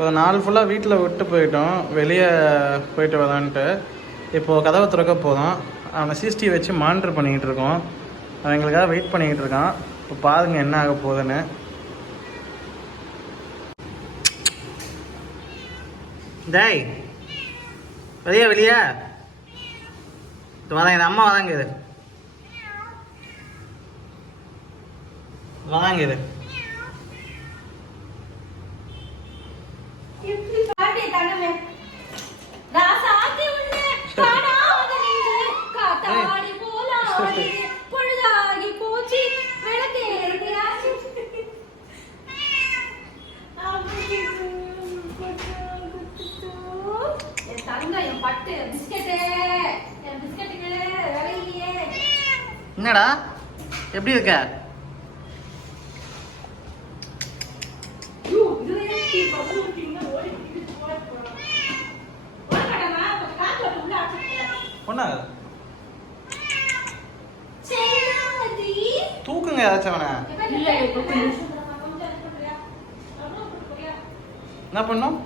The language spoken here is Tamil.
ஒரு நாள் ஃபுல்லாக வீட்டில் விட்டு போயிட்டோம், வெளியே போயிட்டு வரலான்ட்டு. இப்போது கதவை திறக்க போதும். அவனை சிசிடிவி வச்சு மானிட்டர் பண்ணிக்கிட்டு இருக்கோம். அவன் எங்களுக்காக வெயிட் பண்ணிக்கிட்டு இருக்கான். இப்போ பாருங்கள் என்ன ஆக போகுதுன்னு. டேய் வெளியே வெளியே வராங்க, இது அம்மா வராங்க, இது வராங்க, இது என்னடா எப்படி இருக்க? தூக்குங்க ஏதாச்சும் அவனை. என்ன பண்ணும்?